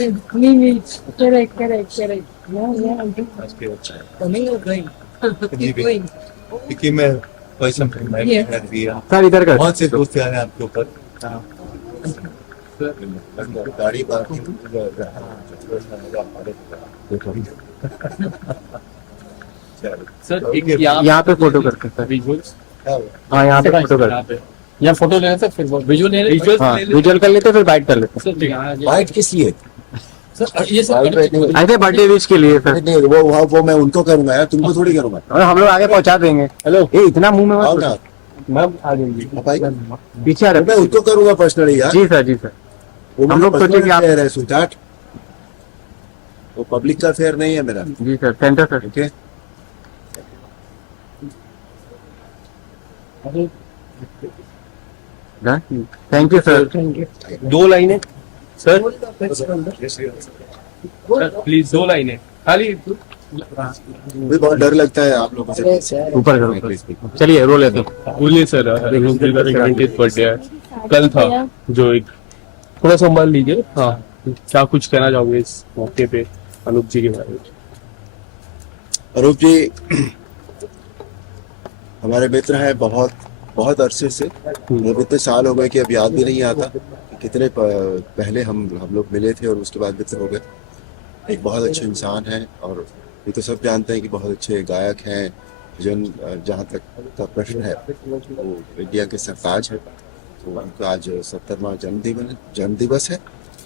Correct. Yeah. Coming or going? He's going. क्योंकि मैं पैसा मैं दिया सर इधर कर बहुत से दोस्त आ रहे हैं आपके ऊपर गाड़ी पार्किंग सर एक यहाँ पे फोटो करते हैं सर विजुअल्स हाँ यहाँ पे फोटो करते हैं या फोटो लेना था फिर विजुअल ले विजुअल हाँ विजुअल कर लेते हैं फिर बाइट कर लेते हैं सर बाइट किस लिए सर ये सर ऐसे बर्थडे विश के लिए सर नहीं वो मैं उनको करूंगा यार तुमको थोड़ी करूंगा और हम लोग आगे पहुंचा देंगे हेलो ये इतना मुंह में आओ मत ना घुसो। मैम आ जाएंगी भाई पीछे आ मैं रहे उनको करूंगा पर्सनली यार जी सर वो हम लोग सोचे कि आप- है सुल्तान वो पब्लिक का फेयर नहीं है मेरा जी sir centre sir okay thank you sir दो लाइनें सर प्लीज दो लाइनें खाली मुझे बहुत डर लगता है आप लोगों से ऊपर करो चलिए रो लेते हैं बोलिए सर अनूप जी का 70th बर्थडे है कल था जो एक थोड़ा संभाल लीजिए हाँ क्या कुछ कहना चाहोगे इस मौके पे अनूप जी के बारे में अरूप जी हमारे मित्र हैं बहुत अरसे से मतलब इतने साल हो गए कि अब याद भी नहीं आता कि कितने पहले हम लोग मिले थे और उसके बाद मित्र हो गए एक बहुत अच्छे इंसान हैं और ये तो सब जानते हैं कि बहुत अच्छे गायक हैं भजन जहाँ तक का प्रश्न है वो इंडिया के सरताज है तो उनका आज 70वां जन्म दिवस है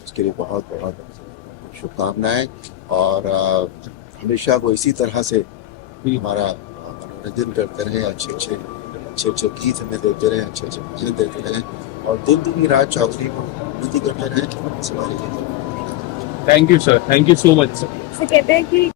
उसके लिए बहुत बहुत शुभकामनाएं और हमेशा वो इसी तरह से हमारा मनोरंजन करते रहे अच्छे गीत हमें देते रहे अच्छे भजन देते रहे और दिन दुनी रात चौकड़ी को उन्नति करते रहे thank you sir thank you so much sir कहते हैं कि